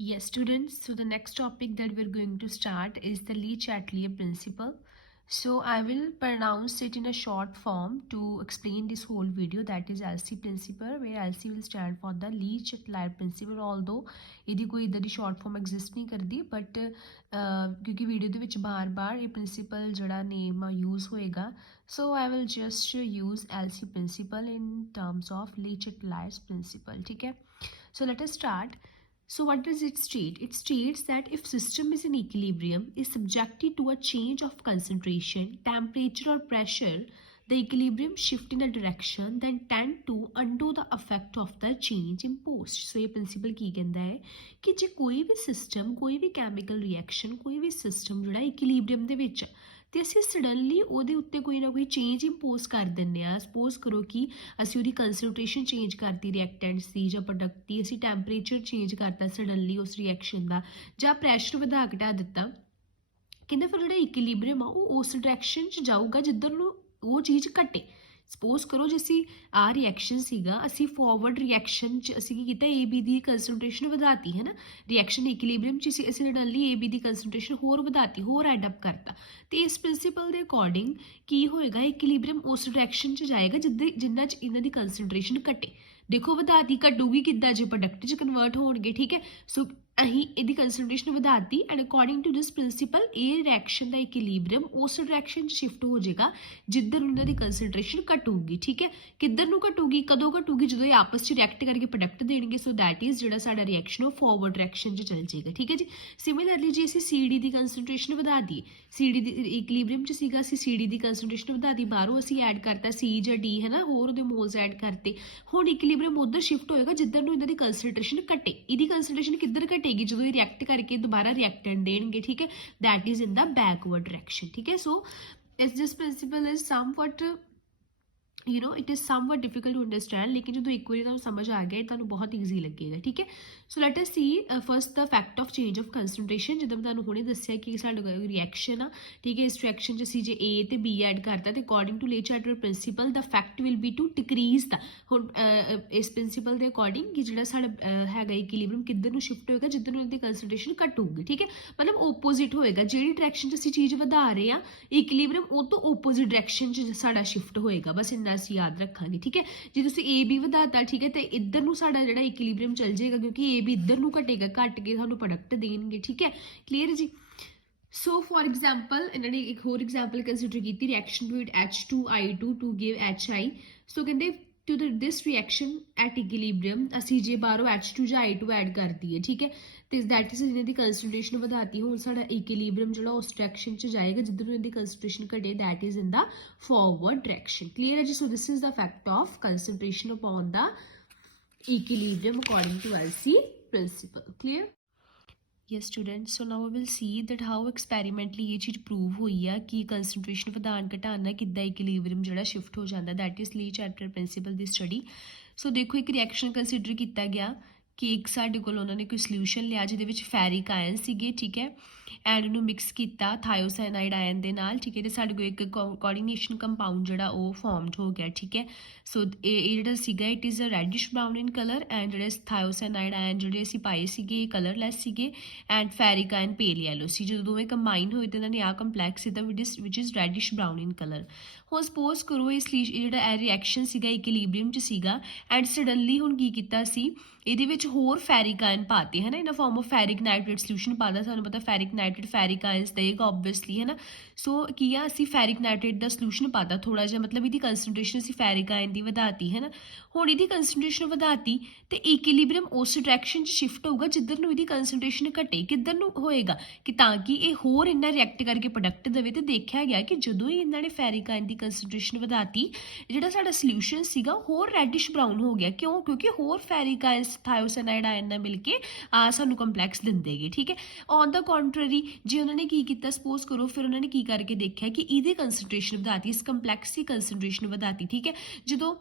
Yes, students. So the next topic that we're going to start is the Lee-Chatelier principle. So I will pronounce it in a short form to explain this whole video. That is LC principle, where LC will stand for the Lee-Chatelier principle. Although ਇਹਦੀ ਕੋਈ ਇਦਾਂ ਦੀ short form exist ਨਹੀਂ ਕਰਦੀ, but ਕਿਉਂਕਿ video ਦੇ ਵਿੱਚ ਬਾਰ-ਬਾਰ ਇਹ principle ਜਿਹੜਾ name use ਹੋਏਗਾ, so I will just use LC principle in terms of Lee-Chatelier principle. ठीक है? So let us start. So what does it state? It states that if system is in equilibrium, is subjected to a change of concentration, temperature or pressure, the equilibrium shift in a direction then tend to undo the effect of the change imposed. So ये principle की कहता है कि जे कोई भी system, कोई भी chemical reaction, कोई भी system ਜਿਹੜਾ equilibrium ਦੇ ਵਿੱਚ ਤੇ ਅਸੀਂ ਸਡਨਲੀ ਉਹਦੇ ਉੱਤੇ ਕੋਈ ਨਾ ਕੋਈ ਚੇਂਜ ਇੰਪੋਜ਼ ਕਰ ਦਿੰਦੇ ਆ। ਸਪੋਜ਼ ਕਰੋ ਕਿ ਅਸੀਂ ਉਹਦੀ ਕੰਸਨਟ੍ਰੇਸ਼ਨ ਚੇਂਜ ਕਰਤੀ ਰਿਐਕਟੈਂਟਸ ਦੀ ਜਾਂ ਪ੍ਰੋਡਕਟ ਦੀ, ਅਸੀਂ ਟੈਂਪਰੇਚਰ ਚੇਂਜ ਕਰਤਾ ਸਡਨਲੀ ਉਸ ਰਿਐਕਸ਼ਨ ਦਾ, ਜਾਂ ਪ੍ਰੈਸ਼ਰ ਵਧਾ ਘਟਾ ਦਿੱਤਾ, ਕਹਿੰਦੇ ਫਿਰ ਜਿਹੜਾ ਇਕੁਇਲਿਬਰੀਅਮ ਆ ਉਹ ਉਸ ਡਾਇਰੈਕਸ਼ਨ 'ਚ ਜਾਊਗਾ ਜਿੱਧਰ ਨੂੰ ਉਹ ਚੀਜ਼ ਘਟੇ। ਸਪੋਜ਼ ਕਰੋ ਜੇ ਅਸੀਂ ਆਹ ਰਿਐਕਸ਼ਨ ਸੀਗਾ, ਅਸੀਂ ਫੋਰਵਰਡ ਰਿਐਕਸ਼ਨ 'ਚ ਅਸੀਂ ਕੀ ਕੀਤਾ, ਏ ਬੀ ਦੀ ਕੰਸਨਟ੍ਰੇਸ਼ਨ ਵਧਾਤੀ ਹੈ ਨਾ, ਰਿਐਕਸ਼ਨ ਇਕੁਇਲਿਬਰੀਅਮ 'ਚ ਅਸੀਂ ਸਡਨਲੀ ਏ ਬੀ ਦੀ ਕੰਸਨਟ੍ਰੇਸ਼ਨ ਹੋਰ ਵਧਾਤੀ, ਹੋਰ ਐਡ ਅਪ ਕਰਤਾ। ਤੇ ਇਸ ਪ੍ਰਿੰਸੀਪਲ ਦੇ ਅਕੋਰਡਿੰਗ ਕੀ ਹੋਏਗਾ, ਇਕੁਇਲਿਬਰੀਅਮ ਉਸ ਡਾਇਰੈਕਸ਼ਨ 'ਚ ਜਾਏਗਾ ਜਿੰਨਾ 'ਚ ਇਹਨਾਂ ਦੀ ਕੰਸਨਟ੍ਰੇਸ਼ਨ ਘਟੇ। ਦੇਖੋ ਵਧਾਤੀ ਘਟੂਗੀ ਕਿੱਦਾਂ, ਜੇ ਪ੍ਰੋਡਕਟ 'ਚ ਕਨਵਰਟ ਹੋਣਗੇ। ਠੀਕ ਹੈ, ਸੋ ਅਸੀਂ ਇਹਦੀ ਕੰਸਨਟ੍ਰੇਸ਼ਨ ਵਧਾਤੀ and according to this principle ਇਹ ਰਿਐਕਸ਼ਨ ਦਾ ਇਕੁਇਲਿਬਰੀਅਮ ਉਸ ਡਾਇਰੈਕਸ਼ਨ 'ਚ ਸ਼ਿਫਟ ਹੋ ਜਾਏਗਾ ਜਿੱਧਰ ਉਹਨਾਂ ਦੀ ਕੰਸਨਟ੍ਰੇਸ਼ਨ ਘਟੂਗੀ। ਠੀਕ ਹੈ, ਕਿੱਧਰ ਨੂੰ ਘਟੂਗੀ, ਕਦੋਂ ਘਟੂਗੀ, ਜਦੋਂ ਇਹ ਆਪਸ 'ਚ ਰਿਐਕਟ ਕਰਕੇ ਪ੍ਰੋਡਕਟ ਦੇਣਗੇ। ਸੋ ਦੈਟ ਇਜ਼ ਜਿਹੜਾ ਸਾਡਾ ਰਿਐਕਸ਼ਨ ਉਹ ਫੋਰਵਰਡ ਡਾਇਰੈਕਸ਼ਨ 'ਚ ਚੱਲ ਜਾਏਗਾ। ਠੀਕ ਹੈ ਜੀ, ਸਿਮਿਲਰਲੀ ਜੇ ਅਸੀਂ ਸੀ ਡੀ ਦੀ ਕੰਸਨਟ੍ਰੇਸ਼ਨ ਵਧਾ ਦਈਏ, ਸੀ ਡੀ ਦੀ ਇਕੁਇਲਿਬਰੀਅਮ 'ਚ ਸੀਗਾ, ਅਸੀਂ ਸੀ ਡੀ ਦੀ ਕੰਸਨਟ੍ਰੇਸ਼ਨ ਵਧਾ ਦੀ, ਬਾਹਰੋਂ ਅਸੀਂ ਐਡ ਕਰਤਾ ਸੀ ਜਾਂ ਡੀ ਹੈ ਨਾ, ਹੋਰ ਉਹਦੇ ਮੋਲਸ ਐਡ ਕਰਤੇ। ਹੁਣ ਇਕੁਇਲਿਬਰੀਅਮ ਉੱਧਰ ਸ਼ਿਫਟ ਹੋਏਗਾ ਜਿੱਧਰ ਨੂੰ ਇਹਨਾਂ ਦੀ ਕੰਸਨਟ੍ਰੇਸ਼ਨ ਘਟੇ। ਇਹਦੀ ਕੰਸਨਟ੍ਰੇਸ਼ਨ ਕਿੱਧਰ ਘਟੇਗੀ, ਜਦੋਂ ਇਹ ਰਿਐਕਟ ਕਰਕੇ ਦੁਬਾਰਾ ਰਿਐਕਟੈਂਟ ਦੇਣਗੇ। ਠੀਕ ਹੈ, that is in the backward direction. ਠੀਕ ਹੈ, ਸੋ ਇਸ this principle is somewhat it is somewhat difficult to understand, लेकिन जो एक बार तुहानूं समझ आ गया तुहानूं बहुत ईजी लगेगा। ठीक है, so let us see first the effect of change of concentration. जिद्दां मैं तुहानूं हुणे दस्सिया कि साडा रिएक्शन आ, ठीक है, इस रिएक्शन च असीं जे ए ते बी ऐड करता तो according to Le Chatelier principle the effect will be to decrease the. हुण इस प्रिंसीपल के अकॉर्डिंग कि जिहड़ा साडा हैगा इक्विलिब्रियम किधर नूं शिफ्ट होएगा, जिधर नूं इहदी कंसनट्रेशन घट होगी। ठीक है, मतलब ओपोजिट होएगा, जिहड़ी डायरैक्शन च असीं चीज़ वधा रहे हां इक्विलिब्रियम उह तों ओपोजिट डायरैक्शन च साडा शिफ्ट होएगा। बस इन्ना असीं याद रखांगे। ठीक है, जे तुसीं ए बी वधाता, ठीक है, तो इधर नूं साडा जिहड़ा इक्विलिब्रियम चल जाएगा क्योंकि ए बी इधर नूं घटेगा, घट के सानूं प्रोडक्ट देणगे। ठीक है, क्लीयर जी। सो फॉर एग्जाम्पल इन्होंने एक होर एग्जाम्पल कंसिडर की reaction with H2I2 to give HI। So कहते to this reaction at equilibrium असी जे बाहरों H2 ਜਾਂ I2 ऐड कर दिए। ठीक है, तो दैट इज इन्हों की कंसनट्रेशन ਵਧਾਤੀ। ਹੁਣ ਸਾਡਾ इक्विलिब्रियम ਜਿਹੜਾ ਉਸ ਡਾਇਰੈਕਸ਼ਨ 'ਚ ਜਾਏਗਾ ਜਿੱਧਰ ਇਹਦੀ ਕੰਸਨਟ੍ਰੇਸ਼ਨ ਘਟੇ, that is in the forward direction. Clear है जी। So this is the effect of concentration upon the equilibrium according to LC principle. Clear. yes students, so now we will see that how experimentally ये चीज़ prove हुई है कि concentration ਵਧਾਉਣ ਘਟਾਉਣ ਨਾਲ ਕਿੱਦਾਂ ਇਕੁਇਲਿਬਰੀਅਮ ਜਿਹੜਾ ਸ਼ਿਫਟ ਹੋ ਜਾਂਦਾ, that is ली-चार्टर principal the study. ਸੋ ਦੇਖੋ ਇੱਕ ਰਿਐਕਸ਼ਨ ਕੰਸੀਡਰ ਕੀਤਾ ਗਿਆ ਕਿ ਇੱਕ ਸਾਡੇ ਕੋਲ ਉਹਨਾਂ ਨੇ ਕੋਈ ਸੋਲਿਊਸ਼ਨ ਲਿਆ ਜਿਹਦੇ ਵਿੱਚ ਫੈਰਿਕ ਆਇਨ ਸੀਗੇ। ਠੀਕ ਹੈ, ਐਂਡ ਉਹਨੂੰ ਮਿਕਸ ਕੀਤਾ ਥਾਇਓਸਾਇਨਾਈਡ ਆਇਨ ਦੇ ਨਾਲ। ਠੀਕ ਹੈ, ਤੇ ਸਾਡੇ ਕੋਲ ਇੱਕ ਕੋਆਰਡੀਨੇਸ਼ਨ ਕੰਪਾਊਂਡ ਜਿਹੜਾ ਉਹ ਫਾਰਮਡ ਹੋ ਗਿਆ। ਠੀਕ ਹੈ, ਸੋ ਇਹ ਜਿਹੜਾ ਸੀਗਾ it is a reddish brown in colour, and ਜਿਹੜੇ ਥਾਇਓਸਾਇਨਾਈਡ ਆਇਨ ਜਿਹੜੇ ਅਸੀਂ ਪਾਏ ਸੀਗੇ ਇਹ ਕਲਰਲੈਸ ਸੀਗੇ, and ferric ion pale yellow ਸੀ। ਜਦੋਂ ਦੋਵੇਂ ਕੰਬਾਈਨ ਹੋਏ ਤਾਂ ਇਹਨਾਂ ਨੇ ਆਹ ਕੰਪਲੈਕਸ ਇਹਦਾ ਵਿਚ is reddish brown in colour. ਹੁਣ ਸਪੋਜ਼ ਕਰੋ ਇਸ ਲਈ ਜਿਹੜਾ ਇਹ ਰਿਐਕਸ਼ਨ ਸੀਗਾ ਇਕੁਇਲਿਬਰੀਅਮ 'ਚ ਸੀਗਾ, ਐਂਡ ਸਡਨਲੀ ਹੁਣ ਕੀ ਕੀਤਾ ਸੀ, ਇਹਦੇ ਵਿੱਚ ਹੋਰ ਫੈਰਿਕ ਆਇਨ ਪਾਤੇ ਹੈ ਨਾ, in form of ferric nitrate solution ਪਾਦਾ। ਸਾਨੂੰ ਪਤਾ ਫੈਰਿਕ ਨਾਈਟ੍ਰੇਟ ਫੈਰਿਕ ਆਇਨਸ ਦੇਗਾ ਓਬਵੀਅਸਲੀ ਹੈ ਨਾ। ਸੋ ਕੀ ਆ, ਅਸੀਂ ਫੈਰਿਕ ਨਾਈਟ੍ਰੇਟ ਦਾ ਸੋਲੂਸ਼ਨ ਪਾਤਾ ਥੋੜਾ ਜਿਹਾ, ਮਤਲਬ ਇਹਦੀ ਕੰਸਨਟ੍ਰੇਸ਼ਨ ਅਸੀਂ ਫੈਰਿਕ ਆਇਨ ਦੀ ਵਧਾਤੀ ਹੈ ਨਾ। ਹੁਣ ਇਹਦੀ ਕੰਸਨਟ੍ਰੇਸ਼ਨ ਵਧਾਤੀ ਤੇ ਇਕੁਇਲਿਬਰੀਅਮ ਉਸ ਡਾਇਰੈਕਸ਼ਨ 'ਚ ਸ਼ਿਫਟ ਹੋਊਗਾ ਜਿੱਧਰ ਨੂੰ ਇਹਦੀ ਕੰਸਨਟ੍ਰੇਸ਼ਨ ਘਟੇ। ਕਿੱਧਰ ਨੂੰ ਹੋਏਗਾ ਕਿ ਤਾਂ ਕਿ ਇਹ ਹੋਰ ਇਹਨਾਂ ਰਿਐਕਟ ਕਰਕੇ ਪ੍ਰੋਡਕਟ ਦੇਵੇ। ਤੇ ਦੇਖਿਆ ਗਿਆ ਕਿ ਜਦੋਂ ਹੀ ਇਹਨਾਂ ਨੇ ਫੈਰਿਕ ਆਇਨ ਦੀ ਕੰਸਨਟ੍ਰੇਸ਼ਨ ਵਧਾਤੀ, ਜਿਹੜਾ ਸਾਡਾ ਸੋਲੂਸ਼ਨ ਸੀਗਾ ਹੋਰ ਰੈਡਿਸ਼ ਬਰਾਊਨ ਹੋ ਗਿਆ। ਕਿਉਂ? ਕਿਉਂਕਿ ਹੋਰ ਫੈਰਿਕ ਆਇਨਸ ਥਾਇਓਸਾਇਨਾਈਡ ਆਇਨ ਨਾਲ ਮਿਲ ਕੇ ਸਾਨੂੰ ਕੰਪਲੈਕਸ ਦਿੰਦੇਗੇ। ਠੀਕ ਹੈ, ਔਨ ਦਾ ਕੰਟਰਰੀ ਜੇ ਉਹਨਾਂ ਨੇ ਕੀ ਕੀਤਾ, ਸਪੋਜ਼ ਕਰੋ ਫਿਰ ਉਹਨਾਂ ਨੇ ਕੀ ਕਰਕੇ ਦੇਖਿਆ ਕਿ ਇਹਦੀ ਕੰਸਨਟ੍ਰੇਸ਼ਨ ਵਧਾਤੀ, ਇਸ ਕੰਪਲੈਕਸ ਦੀ ਕੰਸਨਟ੍ਰੇਸ਼ਨ ਵਧਾਤੀ। ਠੀਕ ਹੈ, ਜਦੋਂ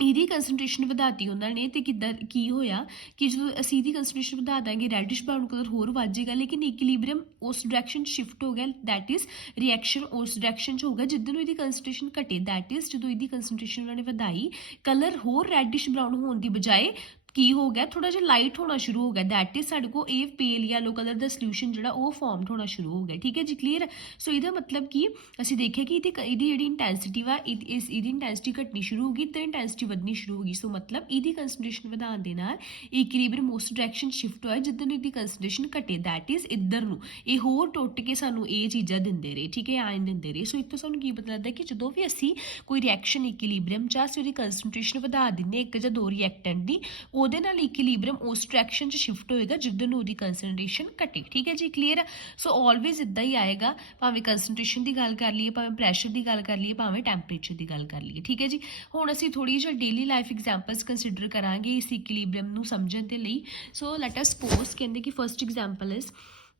ਇਹਦੀ ਕੰਸਨਟ੍ਰੇਸ਼ਨ ਵਧਾਤੀ ਉਹਨਾਂ ਨੇ ਤੇ ਕਿੱਦਾਂ ਕੀ ਹੋਇਆ ਕਿ ਜਦੋਂ ਅਸੀਂ ਇਹਦੀ ਕੰਸਨਟ੍ਰੇਸ਼ਨ ਵਧਾ ਦਾਂਗੇ ਰੈਡਿਸ਼ ਬਰਾਊਨ ਕਲਰ ਹੋਰ ਵੱਧ ਜਾਏਗਾ, ਲੇਕਿਨ ਇਕੁਇਲਿਬਰੀਅਮ ਉਸ ਡਾਇਰੈਕਸ਼ਨ 'ਚ ਸ਼ਿਫਟ ਹੋ ਗਿਆ। ਦੈਟ ਇਜ਼ ਰਿਐਕਸ਼ਨ ਉਸ ਡਾਇਰੈਕਸ਼ਨ 'ਚ ਹੋਊਗਾ ਜਿੱਧਰ ਨੂੰ ਇਹਦੀ ਕੰਸਨਟ੍ਰੇਸ਼ਨ ਘਟੇ। ਦੈਟ ਇਜ਼ ਜਦੋਂ ਇਹਦੀ ਕੰਸਨਟ੍ਰੇਸ਼ਨ ਉਹਨਾਂ ਨੇ ਵਧਾਈ, ਕਲਰ ਹੋਰ ਰੈਡਿਸ਼ ਬਰਾਊਨ ਹੋਣ ਦੀ ਬਜਾਏ ਕੀ ਹੋ ਗਿਆ, ਥੋੜਾ ਜਿਹਾ ਲਾਈਟ ਹੋਣਾ ਸ਼ੁਰੂ ਹੋ ਗਿਆ, दैट इज ਸਾਡੇ ਕੋਲ ਇਹ ਪੇਲ ਯੈਲੋ ਕਲਰ ਦਾ ਸੋਲੂਸ਼ਨ ਜਿਹੜਾ ਉਹ ਫਾਰਮ ਹੋਣਾ ਸ਼ੁਰੂ ਹੋ ਗਿਆ। ਠੀਕ ਹੈ ਜੀ, ਕਲੀਅਰ। ਸੋ ਇਹਦਾ ਮਤਲਬ ਕਿ ਅਸੀਂ ਦੇਖਿਆ ਕਿ ਇਹਦੀ ਜਿਹੜੀ ਇੰਟੈਂਸਿਟੀ ਵਾ ਇਹਦੀ ਇੰਟੈਂਸਿਟੀ ਘਟਣੀ ਸ਼ੁਰੂ ਹੋ ਗਈ ਤੇ ਇੰਟੈਂਸਿਟੀ ਵਧਣੀ ਸ਼ੁਰੂ ਹੋ ਗਈ। ਸੋ ਮਤਲਬ ਇਹਦੀ ਕੰਸੈਂਟ੍ਰੇਸ਼ਨ ਵਧਾਉਣ ਦੇ ਨਾਲ ਇਕੁਇਲਿਬਰੀਅਮ ਉਸ ਡਾਇਰੈਕਸ਼ਨ ਸ਼ਿਫਟ ਹੋਇਆ ਜਿੱਦਾਂ ਨੂੰ ਇਹਦੀ ਕੰਸੈਂਟ੍ਰੇਸ਼ਨ ਘਟੇ, दैट इज ਇੱਧਰ ਨੂੰ। ਇਹ ਹੋਰ ਟੁੱਟ ਕੇ ਸਾਨੂੰ ਇਹ ਚੀਜ਼ਾਂ ਦਿੰਦੇ ਰਹੇ। ਠੀਕ ਹੈ, ਆਇਨ ਦਿੰਦੇ ਰਹੇ। ਸੋ ਇੱਥੋਂ ਸਾਨੂੰ ਕੀ ਪਤਾ ਲੱਗਦਾ ਕਿ ਜਦੋਂ ਵੀ ਅਸੀਂ ਕੋਈ ਰਿਐਕਸ਼ਨ ਇਕੁਇਲਿਬਰੀਅਮ ਜਾਂ ਅਸੀਂ ਉਹਦੀ ਕੰਸੈਂਟ੍ਰੇਸ਼ਨ ਵਧਾ ਦਿੰਦੇ ਇੱਕ ਜਾਂ ਦੋ ਰਿਐਕਟੈਂਟ ਦੀ, ਉਹਦੇ ਨਾਲ ਇਕੁਇਲਿਬਰੀਅਮ ਉਸ ਡਾਇਰੈਕਸ਼ਨ 'ਚ ਸ਼ਿਫਟ ਹੋਏਗਾ ਜਿੱਦਾਂ ਨੂੰ ਉਹਦੀ ਕੰਸੈਂਟ੍ਰੇਸ਼ਨ ਘਟੇ। ਠੀਕ ਹੈ ਜੀ, ਕਲੀਅਰ। ਸੋ ਆਲਵੇਜ਼ ਇਦਾਂ ਹੀ ਆਏਗਾ, ਭਾਵੇਂ ਕੰਸੈਂਟ੍ਰੇਸ਼ਨ ਦੀ ਗੱਲ ਕਰ ਲਈਏ, ਭਾਵੇਂ ਪ੍ਰੈਸ਼ਰ ਦੀ ਗੱਲ ਕਰ ਲਈਏ, ਭਾਵੇਂ ਟੈਂਪਰੇਚਰ ਦੀ ਗੱਲ ਕਰ ਲਈਏ। ਠੀਕ ਹੈ ਜੀ, ਹੁਣ ਅਸੀਂ ਥੋੜੀ ਜਿਹੀ ਡੇਲੀ ਲਾਈਫ ਐਗਜ਼ਾਮਪਲਸ ਕੰਸੀਡਰ ਕਰਾਂਗੇ ਇਸ ਇਕੁਇਲਿਬਰੀਅਮ ਨੂੰ ਸਮਝਣ ਦੇ ਲਈ। ਸੋ ਲੈਟ ਅਸ ਸਪੋਜ਼, ਕਹਿੰਦੇ ਕਿ ਫਰਸਟ ਐਗਜ਼ਾਮਪਲ ਇਜ਼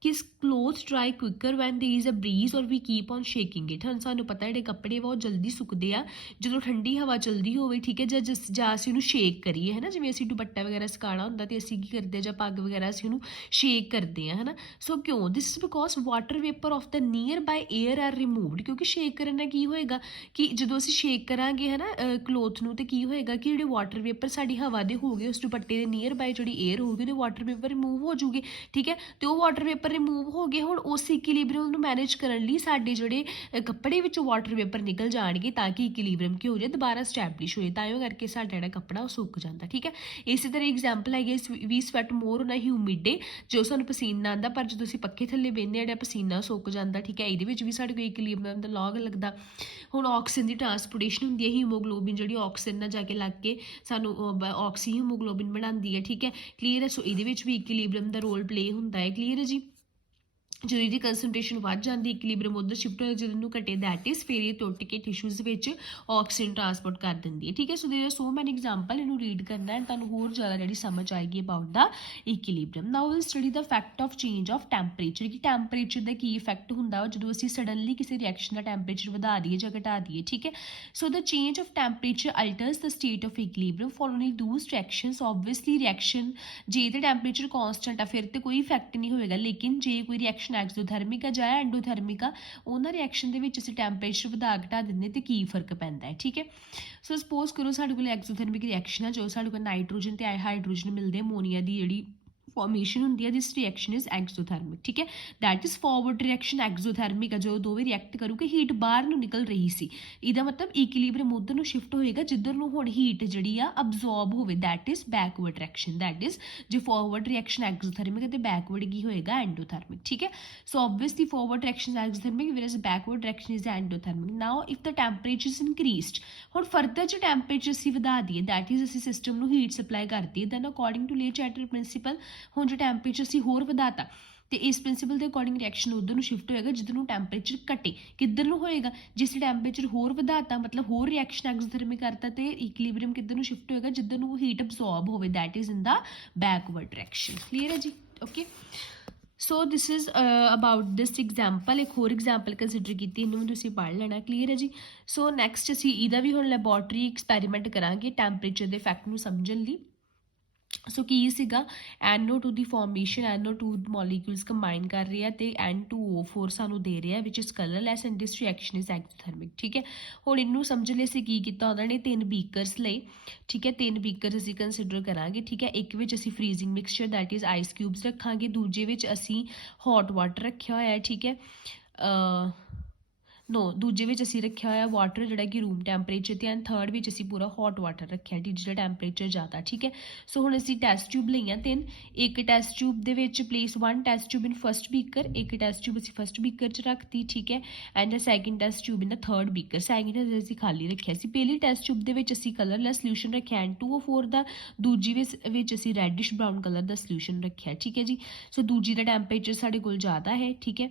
ਕਿ cloth dry quicker when there is a breeze or we keep on shaking it. ਹੁਣ ਸਾਨੂੰ ਪਤਾ ਜਿਹੜੇ ਕੱਪੜੇ ਵਾ ਉਹ ਜਲਦੀ ਸੁੱਕਦੇ ਆ ਜਦੋਂ ਠੰਡੀ ਹਵਾ ਚੱਲਦੀ ਹੋਵੇ। ਠੀਕ ਹੈ, ਜਾਂ ਅਸੀਂ ਉਹਨੂੰ ਸ਼ੇਕ ਕਰੀਏ, ਹੈ ਨਾ, ਜਿਵੇਂ ਅਸੀਂ ਦੁਪੱਟਾ ਵਗੈਰਾ ਸੁਕਾਉਣਾ ਹੁੰਦਾ ਤੇ ਅਸੀਂ ਕੀ ਕਰਦੇ, ਜਾਂ ਪੱਗ ਵਗੈਰਾ ਅਸੀਂ ਉਹਨੂੰ ਸ਼ੇਕ ਕਰਦੇ ਹਾਂ, ਹੈ ਨਾ। ਸੋ ਕਿਉਂ, this is because water vapour of the nearby air are removed. ਕਿਉਂਕਿ ਸ਼ੇਕ ਕਰਨ ਨਾਲ ਕੀ ਹੋਏਗਾ ਕਿ ਜਦੋਂ ਅਸੀਂ ਸ਼ੇਕ ਕਰਾਂਗੇ, ਹੈ ਨਾ, ਕਲੋਥ ਨੂੰ, ਤੇ ਕੀ ਹੋਏਗਾ ਕਿ ਜਿਹੜੇ ਵਾਟਰ ਵੇਪਰ ਸਾਡੀ ਹਵਾ ਦੇ ਹੋ ਗਏ ਉਸ ਦੁਪੱਟੇ ਦੇ ਨੀਅਰ ਬਾਈ ਜਿਹੜੀ ਏਅਰ ਹੋਊਗੀ ਉਹਦੇ ਵਾਟਰ ਵੇਪਰ ਰਿਮੂਵ ਹੋ ਜੂਗੇ। ਠੀਕ ਹੈ, ਤੇ ਉਹ ਵਾਟਰ ਵੇਪਰ ਰਿਮੂਵ ਹੋ ਗਏ। ਹੁਣ ਉਸ ਇਕੁਇਲਿਬਰੀਅਮ ਨੂੰ ਮੈਨੇਜ ਕਰਨ ਲਈ ਸਾਡੇ ਜਿਹੜੇ ਕੱਪੜੇ ਵਿੱਚੋਂ ਵਾਟਰ ਵੇਪਰ ਨਿਕਲ ਜਾਣਗੇ ਤਾਂ ਕਿ ਇਕੁਇਲਿਬਰੀਅਮ ਕੀ ਹੋ ਜਾਏ, ਦੁਬਾਰਾ ਸਟੈਬਲਿਸ਼ ਹੋਏ, ਤਾਂ ਉਹ ਕਰਕੇ ਸਾਡਾ ਜਿਹੜਾ ਕੱਪੜਾ ਉਹ ਸੁੱਕ ਜਾਂਦਾ। ਠੀਕ ਹੈ, ਇਸੇ ਤਰ੍ਹਾਂ ਐਗਜ਼ਾਮਪਲ ਹੈਗੀ we sweat more on a humid day, ਜੋ ਸਾਨੂੰ ਪਸੀਨਾ ਆਉਂਦਾ ਪਰ ਜਦੋਂ ਅਸੀਂ ਪੱਖੇ ਥੱਲੇ ਬਹਿੰਦੇ ਹਾਂ ਜਿਹੜਾ ਪਸੀਨਾ ਸੁੱਕ ਜਾਂਦਾ। ਠੀਕ ਹੈ, ਇਹਦੇ ਵਿੱਚ ਵੀ ਸਾਡੇ ਕੋਲ ਇਕੁਇਲਿਬਰੀਅਮ ਦਾ ਲਾਗ ਲੱਗਦਾ। ਹੁਣ ਆਕਸੀਜਨ ਦੀ ਟਰਾਂਸਪੋਰਟੇਸ਼ਨ ਹੁੰਦੀ ਹੈ, ਹੀਮੋਗਲੋਬਿਨ ਜਿਹੜੀ ਆਕਸੀਜਨ ਨਾਲ ਜਾ ਕੇ ਲੱਗ ਕੇ ਸਾਨੂੰ ਆਕਸੀ ਹੀਮੋਗਲੋਬਿਨ ਬਣਾਉਂਦੀ ਹੈ। ਠੀਕ ਹੈ, ਕਲੀਅਰ ਹੈ। ਸੋ ਇਹਦੇ ਵਿੱਚ ਵੀ ਇਕੁਇਲਿਬਰੀਅਮ ਦਾ ਰੋਲ ਪਲੇ ਹੁੰਦਾ ਹੈ। ਕਲੀਅਰ ਹੈ ਜੀ। ਜਦੋਂ ਇਹਦੀ ਕੰਸੈਂਟ੍ਰੇਸ਼ਨ ਵੱਧ ਜਾਂਦੀ ਇਕੁਇਲਿਬਰੀਅਮ ਉੱਧਰ ਸ਼ਿਫਟ ਹੋ ਜਦੋਂ ਨੂੰ ਘਟੇ, दैट इज ਫਿਰ ਇਹ ਟੁੱਟ ਕੇ ਟਿਸ਼ੂਜ਼ ਵਿੱਚ ਆਕਸੀਜਨ ਟਰਾਂਸਪੋਰਟ ਕਰ ਦਿੰਦੀ ਹੈ। ਠੀਕ ਹੈ, ਸੋ ਦੇਰ ਆਰ ਸੋ ਮੈਨੀ ਐਗਜ਼ਾਮਪਲ, ਇਹਨੂੰ ਰੀਡ ਕਰਨਾ ਹੈ ਤੁਹਾਨੂੰ ਹੋਰ ਜ਼ਿਆਦਾ ਜਿਹੜੀ ਸਮਝ ਆਏਗੀ about the equilibrium. Now will study the effect of change of temperature, ਕਿ ਟੈਂਪਰੇਚਰ ਦਾ ਕੀ ਇਫੈਕਟ ਹੁੰਦਾ ਵਾ ਜਦੋਂ ਅਸੀਂ ਸਡਨਲੀ ਕਿਸੇ ਰਿਐਕਸ਼ਨ ਦਾ ਟੈਂਪਰੇਚਰ ਵਧਾ ਦਈਏ ਜਾਂ ਘਟਾ ਦਈਏ। ਠੀਕ ਹੈ, so the change of temperature alters the state of equilibrium following these reactions. Obviously reaction ਜੇ ਤੇ ਟੈਂਪਰੇਚਰ ਕੌਨਸਟੈਂਟ ਆ ਫਿਰ ਤੇ ਕੋਈ ਇਫੈਕਟ ਨਹੀਂ ਹੋਏਗਾ, ਲੇਕਿਨ ਜੇ ਕੋਈ ਰਿਐਕਸ਼ਨ ਐਕਸੋਥਰਮਿਕ ਆ ਜਾਂ ਐਂਡੋਥਰਮਿਕ ਆ, ਉਹਨਾਂ ਰਿਐਕਸ਼ਨ ਦੇ ਵਿੱਚ ਅਸੀਂ ਟੈਂਪਰੇਚਰ ਵਧਾ ਘਟਾ ਦਿੰਦੇ ਤੇ ਕੀ ਫਰਕ ਪੈਂਦਾ ਹੈ। ਠੀਕ ਹੈ, ਸੋ ਸਪੋਜ਼ ਕਰੋ ਸਾਡੇ ਕੋਲ ਐਕਸੋਥਰਮਿਕ ਰਿਐਕਸ਼ਨ ਆ, ਜੋ ਸਾਡੇ ਕੋਲ ਨਾਈਟ੍ਰੋਜਨ ਤੇ ਹਾਈਡਰੋਜਨ ਮਿਲਦੇ, ਅਮੋਨੀਆ ਦੀ ਜਿਹੜੀ ਫਾਰਮੇਸ਼ਨ ਹੁੰਦੀ ਹੈ, ਦਿਸ ਰਿਐਕਸ਼ਨ ਇਜ਼ ਐਕਸੋਥਰਮਿਕ। ਠੀਕ ਹੈ, दैट इज ਫਾਰਵਰਡ ਰਿਐਕਸ਼ਨ ਐਕਸੋਥਰਮਿਕ ਆ, ਜੋ ਦੋਵੇਂ ਰਿਐਕਟ ਕਰੂਗੇ ਹੀਟ ਬਾਹਰ ਨੂੰ ਨਿਕਲ ਰਹੀ ਸੀ, ਇਹਦਾ ਮਤਲਬ ਇਕੁਇਲਿਬਰੀਅਮ ਉੱਧਰ ਨੂੰ ਸ਼ਿਫਟ ਹੋਏਗਾ ਜਿੱਧਰ ਨੂੰ ਹੁਣ ਹੀਟ ਜਿਹੜੀ ਆ ਅਬਜ਼ੌਰਬ ਹੋਵੇ, that is backward reaction. That is ਜੇ ਫਾਰਵਰਡ ਰਿਐਕਸ਼ਨ ਐਕਸੋਥਰਮਿਕ ਹੈ ਤੇ ਬੈਕਵਰਡ ਕੀ ਹੋਏਗਾ, ਐਂਡੋਥਰਮਿਕ। ਠੀਕ ਹੈ, so obviously forward reaction exothermic whereas backward reaction is endothermic. Now if the temperature is increased, ਹੁਣ ਫਰਦਰ ਜੇ ਟੈਂਪਰੇਚਰ ਅਸੀਂ ਵਧਾ ਦਈਏ, दैट इज ਅਸੀਂ ਸਿਸਟਮ ਨੂੰ ਹੀਟ ਸਪਲਾਈ ਕਰ ਦਈਏ, ਦੈਨ ਅਕੋਰਡਿੰਗ ਟੂ ਲੇ-ਚੈਟਰ ਪ੍ਰਿੰਸੀਪਲ ਹੁਣ ਜੋ ਟੈਂਪਰੇਚਰ ਅਸੀਂ ਹੋਰ ਵਧਾਤਾ ਤੇ ਇਸ ਪ੍ਰਿੰਸੀਪਲ ਦੇ ਅਕੋਰਡਿੰਗ ਰਿਐਕਸ਼ਨ ਉਧਰ ਨੂੰ ਸ਼ਿਫਟ ਹੋਏਗਾ ਜਿੱਧਰ ਨੂੰ ਟੈਂਪਰੇਚਰ ਘਟੇ। ਕਿੱਧਰ ਨੂੰ ਹੋਏਗਾ, ਜਿਸ ਟੈਂਪਰੇਚਰ ਹੋਰ ਵਧਾਤਾ ਮਤਲਬ ਹੋਰ ਰਿਐਕਸ਼ਨ ਐਕਸੋਥਰਮਿਕ ਕਰਤਾ ਤੇ ਇਕੁਇਲਿਬਰੀਅਮ ਕਿੱਧਰ ਨੂੰ ਸ਼ਿਫਟ ਹੋਏਗਾ, ਜਿੱਧਰ ਨੂੰ ਹੀਟ ਅਬਜ਼ੌਰਬ ਹੋਵੇ, that is in the backward direction. Clear ਹੈ ਜੀ, okay. So this is about this example. ਇੱਕ ਹੋਰ ਐਗਜ਼ਾਮਪਲ ਕੰਸੀਡਰ ਕੀਤੀ, ਇਹਨੂੰ ਵੀ ਤੁਸੀਂ ਪੜ੍ਹ ਲੈਣਾ। ਕਲੀਅਰ ਹੈ ਜੀ। ਸੋ ਨੈਕਸਟ ਅਸੀਂ ਇਹਦਾ ਵੀ ਹੁਣ ਲੈਬੋਰਟਰੀ ਐਕਸਪੈਰੀਮੈਂਟ ਕਰਾਂਗੇ ਟੈਂਪਰੇਚਰ ਦੇ ਇਫੈਕਟ ਨੂੰ ਸਮਝਣ ਲਈ। ਸੋ ਕੀ ਸੀਗਾ, NO2 ਦੀ ਫਾਰਮੇਸ਼ਨ, NO2 ਮੋਲੀਕਿਊਲਸ ਕੰਬਾਈਨ ਕਰ ਰਹੇ ਆ ਤੇ N2O4 ਸਾਨੂੰ ਦੇ ਰਿਹਾ which is colourless and this reaction is exothermic. ਠੀਕ ਹੈ, ਹੁਣ ਇਹਨੂੰ ਸਮਝਣ ਲਈ ਅਸੀਂ ਕੀ ਕੀਤਾ, ਉਹਨਾਂ ਨੇ 3 ਬੀਕਰਸ ਲਈ। ਠੀਕ ਹੈ, 3 ਬੀਕਰਸ ਅਸੀਂ ਕੰਸੀਡਰ ਕਰਾਂਗੇ। ਠੀਕ ਹੈ, ਇੱਕ ਵਿੱਚ ਅਸੀਂ freezing mixture that is ice cubes ਰੱਖਾਂਗੇ, ਦੂਜੇ ਵਿੱਚ ਅਸੀਂ ਹੌਟ ਵਾਟਰ ਰੱਖਿਆ ਹੋਇਆ ਹੈ। ਠੀਕ ਹੈ, ਦੂਜੇ ਵਿੱਚ ਅਸੀਂ ਰੱਖਿਆ ਹੋਇਆ ਵਾਟਰ ਜਿਹੜਾ ਕਿ ਰੂਮ ਟੈਂਪਰੇਚਰ ਤੇ, ਐਂਡ ਥਰਡ ਵਿੱਚ ਅਸੀਂ ਪੂਰਾ ਹੌਟ ਵਾਟਰ ਰੱਖਿਆ ਜਿਹੜਾ ਟੈਂਪਰੇਚਰ ਜ਼ਿਆਦਾ। ਠੀਕ ਹੈ, ਸੋ ਹੁਣ ਅਸੀਂ ਟੈਸਟ ਟਿਊਬ ਲਈਆਂ 3, ਇੱਕ ਟੈਸਟ ਟਿਊਬ ਦੇ ਵਿੱਚ place 1 test tube in first beaker, ਇੱਕ ਟੈਸਟ ਟਿਊਬ ਅਸੀਂ ਫਸਟ ਬੀਕਰ 'ਚ ਰੱਖਤੀ। ਠੀਕ ਹੈ, and a second test tube in the third beaker, second ਅਸੀਂ ਖਾਲੀ ਰੱਖਿਆ ਸੀ। ਪਹਿਲੀ ਟੈਸਟ ਟਿਊਬ ਦੇ ਵਿੱਚ ਅਸੀਂ ਕਲਰਲੈਸ ਸੋਲਿਊਸ਼ਨ ਰੱਖਿਆ N2O4 ਦਾ, ਦੂਜੀ ਵਿੱਚ ਅਸੀਂ ਰੈਡਿਸ਼ ਬਰਾਊਨ ਕਲਰ ਦਾ ਸੋਲਿਊਸ਼ਨ ਰੱਖਿਆ। ਠੀਕ ਹੈ ਜੀ, ਸੋ ਦੂਜੀ ਦਾ ਟੈਂਪਰੇਚਰ ਸਾਡੇ ਕੋਲ ਜ਼ਿਆਦਾ ਹੈ। ਠੀਕ ਹੈ,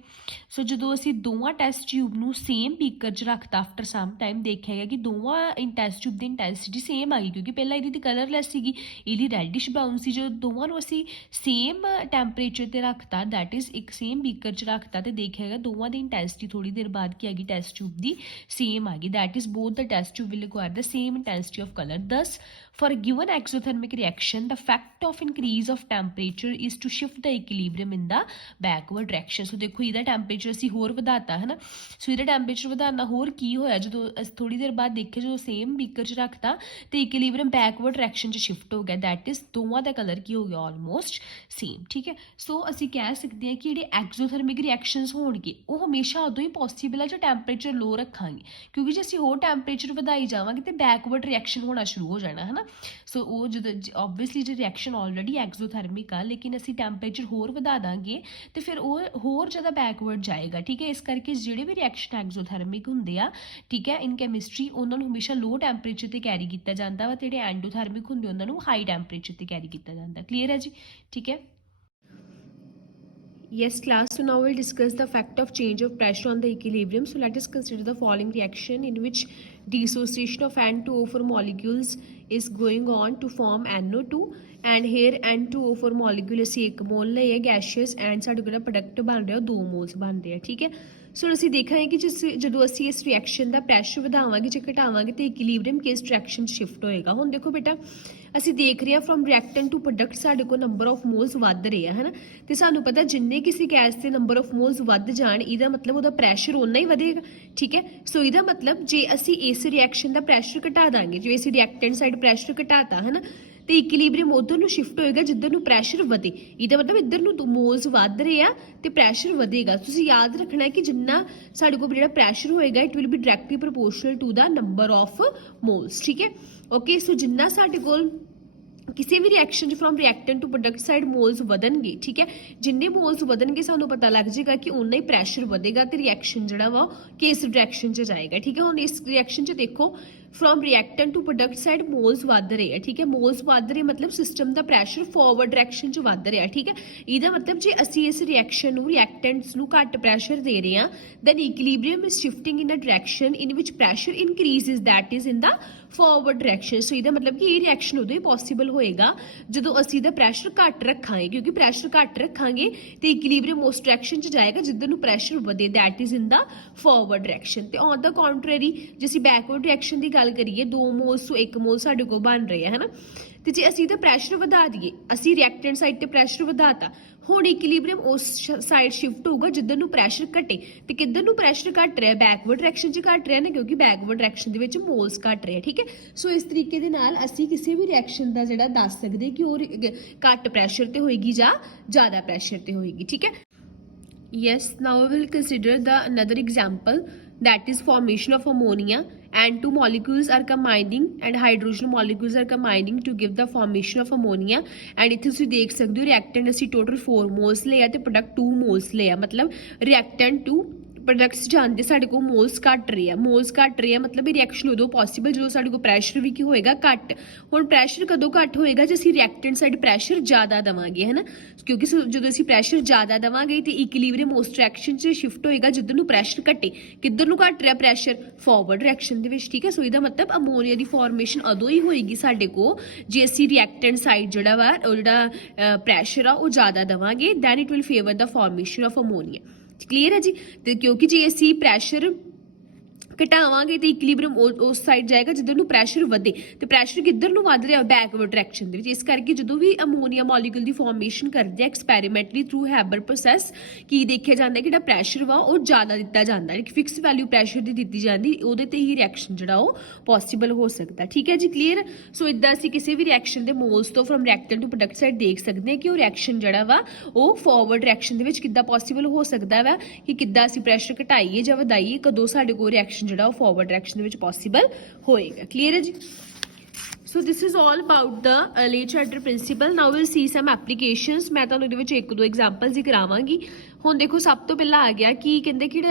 ਸੋ ਜਦੋਂ ਅਸੀਂ ਦੋਵਾਂ ਟੈਸਟ ਟਿਊਬ ਨੂੰ ਸੇਮ ਬੀਕਰ 'ਚ ਰੱਖਤਾ, ਆਫਟਰ ਸਮ ਟਾਈਮ ਦੇਖਿਆ ਗਿਆ ਕਿ ਦੋਵਾਂ ਟੈਸਟ ਟਿਊਬ ਦੀ ਇੰਟੈਂਸਿਟੀ ਸੇਮ ਆ ਗਈ, ਕਿਉਂਕਿ ਪਹਿਲਾਂ ਇਹਦੀ ਕਲਰਲੈਸ ਸੀਗੀ, ਇਹਦੀ ਰੈਡਿਸ਼ ਬਰਾਊਨ ਸੀ। ਜਦੋਂ ਦੋਵਾਂ ਨੂੰ ਅਸੀਂ ਸੇਮ ਟੈਂਪਰੇਚਰ ਤੇ ਰੱਖਤਾ, दैट इज ਇੱਕ ਸੇਮ ਬੀਕਰ 'ਚ ਰੱਖਤਾ ਤੇ ਦੇਖਿਆ ਗਿਆ ਦੋਵਾਂ ਦੀ ਇੰਟੈਂਸਿਟੀ ਥੋੜੀ ਦੇਰ ਬਾਅਦ ਕੀ ਆ ਗਈ, ਟੈਸਟ ਟਿਊਬ ਦੀ ਸੇਮ ਆ ਗਈ, that is both the test tube will require the same intensity of color, thus For a given exothermic reaction, the fact of increase of temperature is to shift the equilibrium in the backward direction. So देखो ਇਹਦਾ temperature ਅਸੀਂ ਹੋਰ ਵਧਾਤਾ ਹੈ ਨਾ, ਸੋ ਇਹਦਾ temperature ਵਧਾਉਣ ਨਾਲ ਹੋਰ ਕੀ ਹੋਇਆ, ਜਦੋਂ ਅਸੀਂ ਥੋੜੀ ਦੇਰ ਬਾਅਦ ਦੇਖਿਆ ਜਦੋਂ ਸੇਮ ਬੀਕਰ 'ਚ ਰੱਖਤਾ ਤੇ equilibrium backward direction 'ਚ shift ਹੋ ਗਿਆ, that is ਦੋਵਾਂ ਦਾ ਕਲਰ ਕੀ ਹੋ ਗਿਆ almost same, ਠੀਕ ਹੈ। ਸੋ ਅਸੀਂ ਕਹਿ ਸਕਦੇ ਹਾਂ ਕਿ ਜਿਹੜੇ exothermic reactions ਹੋਣਗੇ ਉਹ ਹਮੇਸ਼ਾ ਉਦੋਂ ਹੀ possible ਹੈ ਜੇ temperature low ਰੱਖਾਂਗੇ, ਕਿਉਂਕਿ ਜੇ ਅਸੀਂ ਹੋਰ temperature ਵਧਾਈ ਜਾਵਾਂਗੇ ਤੇ backward reaction ਹੋਣਾ ਸ਼ੁਰੂ ਹੋ ਜਾਣਾ ਹੈ ਨਾ। ਸੋ ਉਹ ਜਦੋਂ ਓਬਵੀਅਸਲੀ ਜੇ ਰਿਐਕਸ਼ਨ ਆਲਰੇਡੀ ਐਕਜ਼ੋਥਰਮਿਕ ਆ ਲੇਕਿਨ ਅਸੀਂ ਟੈਂਪਰੇਚਰ ਹੋਰ ਵਧਾ ਦਾਂਗੇ ਤੇ ਫਿਰ ਉਹ ਹੋਰ ਜ਼ਿਆਦਾ ਬੈਕਵਰਡ ਜਾਏਗਾ, ਠੀਕ ਹੈ। ਇਸ ਕਰਕੇ ਜਿਹੜੇ ਵੀ ਰਿਐਕਸ਼ਨ ਐਕਜ਼ੋਥਰਮਿਕ ਹੁੰਦੇ ਆ, ਠੀਕ ਹੈ, ਇਨ ਕੈਮਿਸਟਰੀ ਉਹਨਾਂ ਨੂੰ ਹਮੇਸ਼ਾ ਲੋ ਟੈਂਪਰੇਚਰ ਤੇ ਕੈਰੀ ਕੀਤਾ ਜਾਂਦਾ ਵਾ ਤੇ ਜਿਹੜੇ ਐਂਡੋਥਰਮਿਕ ਹੁੰਦੇ ਉਹਨਾਂ ਨੂੰ ਹਾਈ ਟੈਂਪਰੇਚਰ ਤੇ ਕੈਰੀ ਕੀਤਾ ਜਾਂਦਾ। ਕਲੀਅਰ ਹੈ ਜੀ, ਠੀਕ ਹੈ। Yes class, so now we'll discuss the fact of change of pressure on the equilibrium. So let us consider the following reaction in which dissociation of N2O4 molecules is going on to form NO2 and here N2O4 molecule ਅਸੀਂ 1 mall ਲਈ ਹੈ gaseous and ਸਾਡੇ ਕੋਲ product ਬਣ ਰਿਹਾ 2 moles ਬਣ ਰਹੇ ਆ, ਠੀਕ ਹੈ। ਸੋ ਅਸੀਂ ਦੇਖਾਂਗੇ ਕਿ ਜਦੋਂ ਅਸੀਂ ਇਸ ਰਿਐਕਸ਼ਨ ਦਾ ਪ੍ਰੈਸ਼ਰ ਵਧਾਵਾਂਗੇ ਜਾਂ ਘਟਾਵਾਂਗੇ ਤੇ ਇਕੁਇਲਿਬਰੀਅਮ ਕਿਸ ਡਾਇਰੈਕਸ਼ਨ 'ਚ ਸ਼ਿਫਟ ਹੋਏਗਾ। ਹੁਣ ਦੇਖੋ ਬੇਟਾ ਅਸੀਂ ਦੇਖ ਰਹੇ ਹਾਂ ਫਰੋਮ ਰਿਐਕਟੈਂਟ ਟੂ ਪ੍ਰੋਡਕਟ ਸਾਡੇ ਕੋਲ ਨੰਬਰ ਆਫ ਮੋਲਸ ਵੱਧ ਰਹੇ ਆ, ਹੈ ਨਾ, ਤੇ ਸਾਨੂੰ ਪਤਾ ਜਿੰਨੇ ਕਿਸੇ ਗੈਸ ਦੇ ਨੰਬਰ ਆਫ ਮੋਲਸ ਵੱਧ ਜਾਣ ਇਹਦਾ ਮਤਲਬ ਉਹਦਾ ਪ੍ਰੈਸ਼ਰ ਓਨਾ ਹੀ ਵਧੇਗਾ, ਠੀਕ ਹੈ। ਸੋ ਇਹਦਾ ਮਤਲਬ ਜੇ ਅਸੀਂ ਇਸ ਰਿਐਕਸ਼ਨ ਦਾ ਪ੍ਰੈਸ਼ਰ ਘਟਾ ਦਾਂਗੇ, ਜਿਵੇਂ ਅਸੀਂ ਰਿਐਕਟੈਂਟ ਸਾਈਡ ਪ੍ਰੈਸ਼ਰ ਘਟਾਤਾ ਹੈ ਨਾ, ਤੇ ਇਕੁਇਲਿਬਰੀਅਮ ਉਧਰ ਨੂੰ ਸ਼ਿਫਟ ਹੋਏਗਾ ਜਿੱਧਰ ਨੂੰ ਪ੍ਰੈਸ਼ਰ ਵਧੇ, ਇਹਦਾ ਮਤਲਬ ਇੱਧਰ ਨੂੰ ਮੋਲਸ ਵੱਧ ਰਹੇ ਆ ਤੇ ਪ੍ਰੈਸ਼ਰ ਵਧੇਗਾ। ਤੁਸੀਂ ਯਾਦ ਰੱਖਣਾ ਹੈ ਕਿ ਜਿੰਨਾ ਸਾਡੇ ਕੋਲ ਜਿਹੜਾ ਪ੍ਰੈਸ਼ਰ ਹੋਏਗਾ it will be directly proportional to the number of moles, ਠੀਕ ਹੈ। ਓਕੇ, ਸੋ ਜਿੰਨਾ ਸਾਡੇ ਕੋਲ ਕਿਸੇ ਵੀ ਰਿਐਕਸ਼ਨ 'ਚ from reactant to product side moles ਵਧਣਗੇ, ਠੀਕ ਹੈ, ਜਿੰਨੇ ਮੋਲਸ ਵਧਣਗੇ ਸਾਨੂੰ ਪਤਾ ਲੱਗ ਜਾਏਗਾ ਕਿ ਉਨਾ ਹੀ ਪ੍ਰੈਸ਼ਰ ਵਧੇਗਾ ਤੇ ਰਿਐਕਸ਼ਨ ਜਿਹੜਾ ਵਾ ਕਿਸ ਡਾਇਰੈਕਸ਼ਨ 'ਚ ਜਾਏਗਾ, ਠੀਕ ਹੈ। ਹੁਣ ਇਸ ਰਿਐਕਸ਼ਨ 'ਚ ਦੇਖੋ from reactant to product side moles ਵੱਧ ਰਹੇ ਆ, ਠੀਕ ਹੈ। ਮੋਲਸ ਵੱਧ ਰਹੇ ਮਤਲਬ ਸਿਸਟਮ ਦਾ ਪ੍ਰੈਸ਼ਰ ਫਾਰਵਰਡ ਡਾਇਰੈਕਸ਼ਨ 'ਚ ਵੱਧ ਰਿਹਾ, ਠੀਕ ਹੈ। ਇਹਦਾ ਮਤਲਬ ਜੇ ਅਸੀਂ ਇਸ ਰਿਐਕਸ਼ਨ ਨੂੰ ਰਿਐਕਟੈਂਟਸ ਨੂੰ ਘੱਟ ਪ੍ਰੈਸ਼ਰ ਦੇ ਰਹੇ ਹਾਂ then equilibrium is shifting in a direction in which pressure increases, that is in the forward direction. So ਇਹਦਾ ਮਤਲਬ ਕਿ ਇਹ ਰਿਐਕਸ਼ਨ ਉਦੋਂ ਹੀ ਪੋਸੀਬਲ ਹੋਏਗਾ ਜਦੋਂ ਅਸੀਂ ਇਹਦਾ ਪ੍ਰੈਸ਼ਰ ਘੱਟ ਰੱਖਾਂਗੇ, ਕਿਉਂਕਿ ਪ੍ਰੈਸ਼ਰ ਘੱਟ ਰੱਖਾਂਗੇ ਤੇ ਇਕੁਇਲਿਬਰੀਅਮ ਉਸ ਡਾਇਰੈਕਸ਼ਨ 'ਚ ਜਾਏਗਾ ਜਿੱਧਰ ਨੂੰ ਪ੍ਰੈਸ਼ਰ ਵਧੇ, that is in the forward direction. ਤੇ ਔਨ ਦਾ ਕੰਟਰਰੀ ਜੇ ਅਸੀਂ ਬੈਕਵਰਡ ਡਾਇਰੈਕਸ਼ਨ ਦੀ ਗੱਲ ਕਰੀਏ 2 ਮੋਲਸ ਤੋਂ 1 ਮੋਲ ਸਾਡੇ ਕੋਲ ਬਣ ਰਹੇ ਹੈ ਨਾ, ਤੇ ਜੇ ਅਸੀਂ ਇਹਦਾ ਪ੍ਰੈਸ਼ਰ ਵਧਾ ਦਈਏ, ਅਸੀਂ ਰਿਐਕਟੈਂਟ ਸਾਈਡ ਤੇ ਪ੍ਰੈਸ਼ਰ ਵਧਾਤਾ, ਹੁਣ ਇਕੁਇਲਿਬਰੀਅਮ ਉਸ ਸਾਈਡ ਸ਼ਿਫਟ ਹੋਊਗਾ ਜਿੱਧਰ ਨੂੰ ਪ੍ਰੈਸ਼ਰ ਘਟੇ, ਤੇ ਕਿੱਧਰ ਨੂੰ ਪ੍ਰੈਸ਼ਰ ਘਟ ਰਿਹਾ, ਬੈਕਵਰਡ ਡਾਇਰੈਕਸ਼ਨ 'ਚ ਘਟ ਰਿਹਾ ਨਾ, ਕਿਉਂਕਿ ਬੈਕਵਰਡ ਡਾਇਰੈਕਸ਼ਨ ਦੇ ਵਿੱਚ ਮੋਲਸ ਘਟ ਰਹੇ, ਠੀਕ ਹੈ। ਸੋ ਇਸ ਤਰੀਕੇ ਦੇ ਨਾਲ ਅਸੀਂ ਕਿਸੇ ਵੀ ਰਿਐਕਸ਼ਨ ਦਾ ਜਿਹੜਾ ਦੱਸ ਸਕਦੇ ਕਿ ਉਹ ਘੱਟ ਪ੍ਰੈਸ਼ਰ ਤੇ ਹੋਏਗੀ ਜਾਂ ਜ਼ਿਆਦਾ ਪ੍ਰੈਸ਼ਰ ਤੇ ਹੋਏਗੀ, ਠੀਕ ਹੈ। Yes, now we will consider the another example, that is formation of ammonia and 2 molecules are combining and hydrogen molecules are combining to give the formation of ammonia and ਇੱਥੇ ਤੁਸੀਂ ਦੇਖ ਸਕਦੇ ਹੋ reactant ਅਸੀਂ total 4 moles ਲਏ ਆ ਤੇ product 2 moles ਲਏ ਆ, ਮਤਲਬ reactant to ਪ੍ਰੋਡਕਟਸ ਜਾਂਦੇ ਸਾਡੇ ਕੋਲ ਮੋਲਸ ਘਟ ਰਹੇ ਆ, ਮੋਲਸ ਘਟ ਰਹੇ ਆ ਮਤਲਬ ਇਹ ਰਿਐਕਸ਼ਨ ਉਦੋਂ ਪੋਸੀਬਲ ਜਦੋਂ ਸਾਡੇ ਕੋਲ ਪ੍ਰੈਸ਼ਰ ਵੀ ਕੀ ਹੋਏਗਾ ਘੱਟ। ਹੁਣ ਪ੍ਰੈਸ਼ਰ ਕਦੋਂ ਘੱਟ ਹੋਏਗਾ ਜੇ ਅਸੀਂ ਰਿਐਕਟੈਂਟ ਸਾਈਡ ਪ੍ਰੈਸ਼ਰ ਜ਼ਿਆਦਾ ਦੇਵਾਂਗੇ, ਹੈ ਨਾ, ਕਿਉਂਕਿ ਜਦੋਂ ਅਸੀਂ ਪ੍ਰੈਸ਼ਰ ਜ਼ਿਆਦਾ ਦੇਵਾਂਗੇ ਤੇ ਇਕੁਇਲਿਬਰੀਅਮ ਉਸ ਡਾਇਰੈਕਸ਼ਨ 'ਚ ਸ਼ਿਫਟ ਹੋਏਗਾ ਜਿੱਧਰ ਨੂੰ ਪ੍ਰੈਸ਼ਰ ਘਟੇ, ਕਿੱਧਰ ਨੂੰ ਘਟ ਰਿਹਾ ਪ੍ਰੈਸ਼ਰ ਫਾਰਵਰਡ ਡਾਇਰੈਕਸ਼ਨ ਦੇ ਵਿੱਚ, ਠੀਕ ਹੈ। ਸੋ ਇਹਦਾ ਮਤਲਬ ਅਮੋਨੀਆ ਦੀ ਫਾਰਮੇਸ਼ਨ ਉਦੋਂ ਹੀ ਹੋਏਗੀ ਸਾਡੇ ਕੋਲ ਜੇ ਅਸੀਂ ਰਿਐਕਟੈਂਟ ਸਾਈਡ ਜਿਹੜਾ ਵਾ ਉਹ ਜਿਹੜਾ ਪ੍ਰੈਸ਼ਰ ਆ ਉਹ ਜ਼ਿਆਦਾ ਦੇਵਾਂਗੇ, then it will favour the formation of ammonia. Clear ਹੈ ਜੀ, ਤੇ ਕਿਉਂਕਿ ਜੇ ਅਸੀਂ ਪ੍ਰੈਸ਼ਰ ਘਟਾਵਾਂਗੇ ਤੇ ਇਕੁਇਲਿਬਰੀਅਮ ਉਸ ਸਾਈਡ ਜਾਏਗਾ ਜਿੱਧਰ ਨੂੰ ਪ੍ਰੈਸ਼ਰ ਵਧੇ, ਤੇ ਪ੍ਰੈਸ਼ਰ ਕਿੱਧਰ ਨੂੰ ਵੱਧ ਰਿਹਾ ਬੈਕਵਰਡ ਡਾਇਰੈਕਸ਼ਨ ਦੇ ਵਿੱਚ। ਇਸ ਕਰਕੇ ਜਦੋਂ ਵੀ ਅਮੋਨੀਆ ਮੋਲੀਕੂਲ ਦੀ ਫਾਰਮੇਸ਼ਨ ਕਰਦੇ ਆ ਐਕਸਪੈਰੀਮੈਂਟਲੀ ਥਰੂ ਹੈਬਰ ਪ੍ਰੋਸੈਸ ਕੀ ਦੇਖਿਆ ਜਾਂਦਾ ਕਿ ਜਿਹੜਾ ਪ੍ਰੈਸ਼ਰ ਵਾ ਉਹ ਜ਼ਿਆਦਾ ਦਿੱਤਾ ਜਾਂਦਾ, ਇੱਕ ਫਿਕਸ ਵੈਲਿਊ ਪ੍ਰੈਸ਼ਰ ਦੀ ਦਿੱਤੀ ਜਾਂਦੀ, ਉਹਦੇ ਤੇ ਹੀ ਰਿਐਕਸ਼ਨ ਜਿਹੜਾ ਉਹ ਪੋਸੀਬਲ ਹੋ ਸਕਦਾ, ਠੀਕ ਹੈ ਜੀ। ਕਲੀਅਰ। ਸੋ ਇਦਾਂ ਅਸੀਂ ਕਿਸੇ ਵੀ ਰਿਐਕਸ਼ਨ ਦੇ ਮੋਲਸ ਤੋਂ from reactant to product side ਦੇਖ ਸਕਦੇ ਹਾਂ ਕਿ ਉਹ ਰਿਐਕਸ਼ਨ ਜਿਹੜਾ ਵਾ ਉਹ ਫਾਰਵਰਡ ਡਾਇਰੈਕਸ਼ਨ ਦੇ ਵਿੱਚ ਕਿੱਦਾਂ ਪੋਸੀਬਲ ਹੋ ਸਕਦਾ ਵਾ, ਕਿ ਕਿੱਦਾਂ ਅਸੀਂ ਪ੍ਰੈਸ਼ਰ ਘਟਾਈਏ ਜਾਂ ਵਧਾਈਏ, ਕਦੋਂ ਸਾਡੇ ਕੋਲ ਰਿਐਕਸ਼ਨ ਜਿਹੜਾ ਉਹ ਫਾਰਵਰਡ ਡਾਇਰੈਕਸ਼ਨ ਦੇ ਵਿੱਚ ਪੋਸੀਬਲ ਹੋਏਗਾ। ਕਲੀਅਰ ਹੈ ਜੀ। So this is all about the Lechatner principle. Now we'll see some applications. ਮੈਂ ਤੁਹਾਨੂੰ ਇਹਦੇ ਵਿੱਚ 1-2 ਐਗਜ਼ਾਮਪਲਸ ਹੀ ਕਰਾਵਾਂਗੀ। ਹੁਣ ਦੇਖੋ ਸਭ ਤੋਂ ਪਹਿਲਾਂ ਆ ਗਿਆ ਕਿ ਕਹਿੰਦੇ ਕਿ